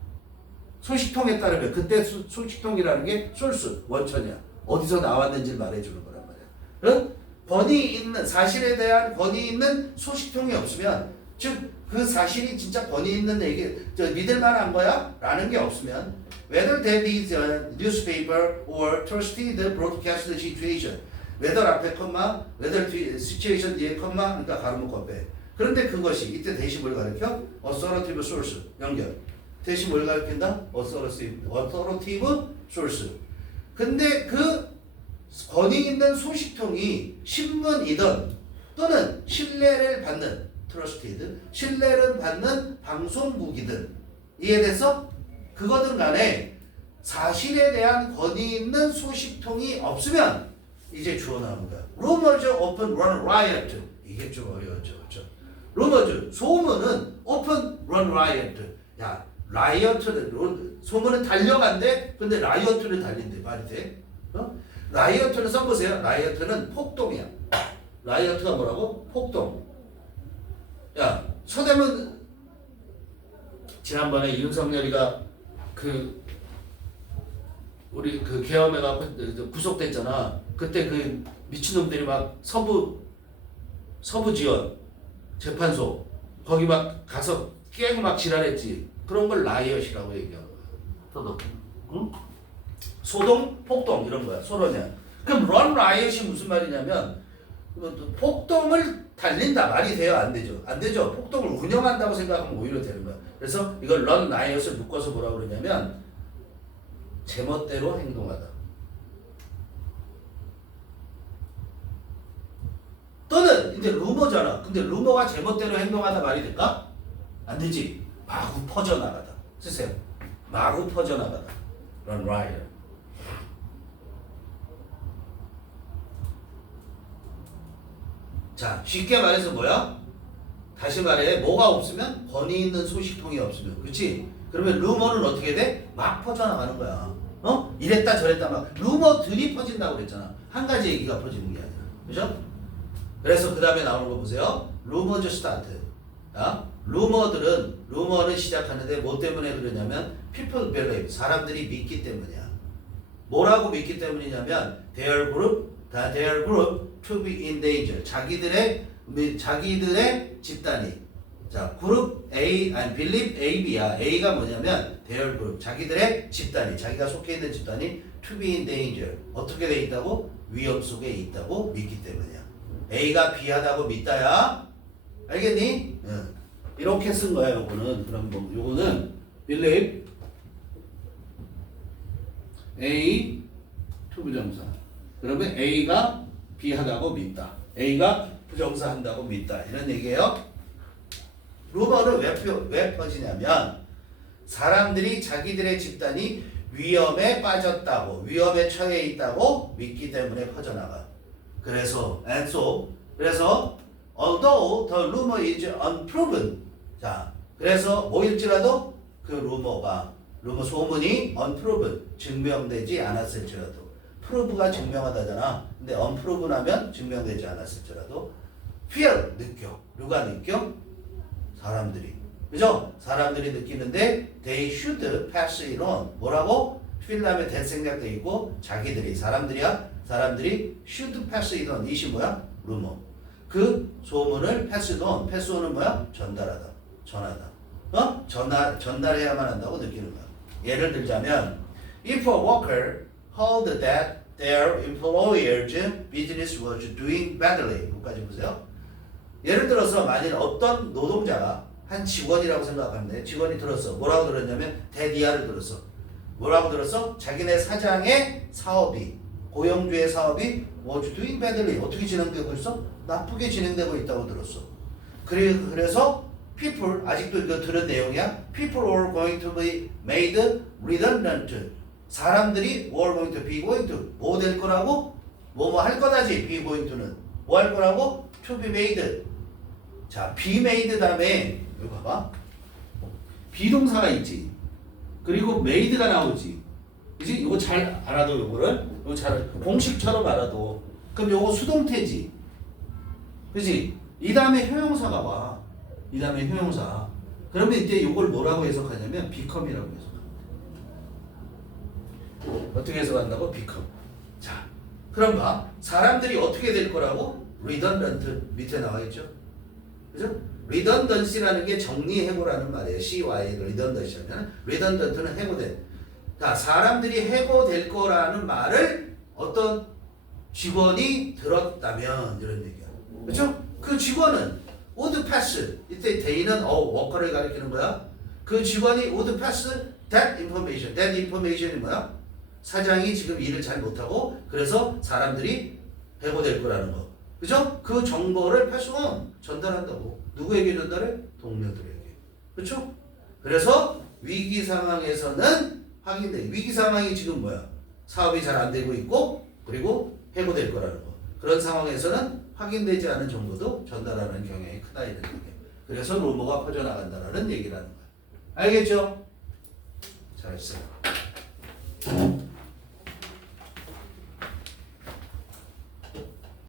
소식통에 따르면 그때 소식통이라는 게 source 원천이야. 어디서 나왔는지를 말해주는 거란 말이야. 그런 권위 있는 사실에 대한 권위 있는 소식통이 없으면 즉 그 사실이 진짜 권위 있는 얘기 믿을 만한 거야? 라는 게 없으면 whether that is a newspaper or trusted broadcast situation whether 앞에 컴마 whether situation 뒤에 컴마 그러니까 가로 묶어 빼. 그런데 그것이 이때 대신 뭘 가르쳐? authoritative source 연결. 대신 뭘 가르친다? authoritative source. 근데 그 권위 있는 소식통이 신문이든 또는 신뢰를 받는 trusted 신뢰를 받는 방송국이든 이해됐어? 그거든 간에 사실에 대한 권위 있는 소식통이 없으면 이제 주어 나오는 거야. rumors often run riot. 이게 좀 어려웠죠. 그렇죠? rumors 소문은 often run riot. 야 riot를 소문은 달려간대. 근데 riot를 달린대. 말이 돼? 어? riot를 써보세요. riot는 폭동이야. riot가 뭐라고? 폭동. 야 서대문 지난번에 윤석열이가 그 우리 그 계엄해가 구속됐잖아. 그때 그 미친놈들이 막 서부 지원 재판소 거기 막 가서 깨고 막 지랄했지. 그런 걸 라이엇이라고 얘기하는 거야. 소동, 응? 소동, 폭동 이런 거야. 소론이야. 그럼 런 라이엇이 무슨 말이냐면 폭동을 달린다 말이 돼요? 안 되죠? 안 되죠? 폭동을 운영한다고 생각하면 오히려 되는 거야. 그래서 이걸 런 라이엇을 묶어서 뭐라고 그러냐면 제멋대로 행동하다. 또는 이제 루머잖아. 근데 루머가 제멋대로 행동하다 말이 될까? 안 되지. 마구 퍼져나가다. 쓰세요. 마구 퍼져나가다. 런 라이엇. 자, 쉽게 말해서 뭐야? 다시 말해, 뭐가 없으면 권위 있는 소식통이 없으면, 그렇지? 그러면 루머는 어떻게 돼? 막 퍼져나가는 거야. 어? 이랬다 저랬다 막 루머들이 퍼진다고 그랬잖아. 한 가지 얘기가 퍼지는 게 아니라, 그죠? 그래서 그 다음에 나오는 거 보세요. 루머즈 스타트. 루머는 시작하는데 뭐 때문에 그러냐면 people believe, 사람들이 믿기 때문이야. 뭐라고 믿기 때문이냐면 their group to be in danger. 자기들의 집단이. 자, 그룹 A 아니 believe A, B야. A가 뭐냐면 their group. 자기들의 집단이, 자기가 속해 있는 집단이 to be in danger. 어떻게 돼 있다고? 위협 속에 있다고 믿기 때문이야. A가 비하다고 믿다야. 알겠니? 응. 이렇게 쓴 거야. 요거는 그럼 뭐 요거는 believe A to 부정사. 그러면 A가 비하다고 믿다. A가 부정사한다고 믿다. 이런 얘기예요. 루머는 왜 퍼지냐면 사람들이 자기들의 집단이 위험에 빠졌다고, 위험에 처해 있다고 믿기 때문에 퍼져나가. 그래서 although the rumor is unproven. 자, 그래서 뭐일지라도 그 루머 소문이 unproven 증명되지 않았을지라도. 프로브가 증명하다잖아. 근데 unproven하면 증명되지 않았을지라도 feel 느껴. 누가 느껴? 사람들이. 그죠? 사람들이 느끼는데 they should pass it on. 뭐라고? feel 다음에 될 생략돼 있고 자기들이 사람들이야. 사람들이 should pass it on. 이시 뭐야? 루머. 그 소문을 pass it on. pass on은 뭐야? 전달하다. 전하다. 전달해야만 한다고 느끼는 거야. 예를 들자면 if a worker heard that their employer's business was doing badly. 여기까지 보세요. 예를 들어서 만일 어떤 노동자가 한 직원이라고 생각하는데 직원이 들었어. 뭐라고 들었냐면 대디아를 들었어. 뭐라고 들었어? 자기네 사장의 사업이 고용주의 사업이 was doing badly. 어떻게 진행되고 있어? 나쁘게 진행되고 있다고 들었어. 그래서 people 아직도 이거 들은 내용이야. People are going to be made redundant. 사람들이 were going to be going to 뭐 될 거라고? 뭐 할 거다지. be going to는 뭐 할 거라고? to be made. 자, be made 다음에 여기 봐봐. 비동사가 있지. 그리고 made가 나오지. 그지? 이거 잘 알아도 요거를 이거 잘 공식처럼 알아도 그럼 요거 수동태지. 그지? 이 다음에 효용사가 와. 이 다음에 효용사. 그러면 이때 요걸 뭐라고 해석하냐면 become이라고 해석합니다. 어떻게 해석한다고? become. 자, 그럼 봐. 사람들이 어떻게 될 거라고? redundant 밑에 나와 있죠. 그죠? redundancy라는 게 정리해고라는 말이에요. CY redundancy면 redundant는 해고된. 자, 사람들이 해고될 거라는 말을 어떤 직원이 들었다면 이런 얘기야. 그렇죠? 그 직원은 would pass. 이때 day는 워커를 가리키는 거야. 그 직원이 would pass that information. that information이 뭐야? 사장이 지금 일을 잘 못하고 그래서 사람들이 해고될 거라는 거. 그죠? 그 정보를 pass on 전달한다고. 누구에게 전달해? 동료들에게. 그렇죠? 그래서 위기 상황에서는 확인돼. 위기 상황이 지금 뭐야? 사업이 잘 안 되고 있고 그리고 해고될 거라는 거. 그런 상황에서는 확인되지 않은 정보도 전달하는 경향이 크다 이런 얘기예요. 그래서 루머가 퍼져나간다는 얘기라는 거야. 알겠죠? 잘했어요.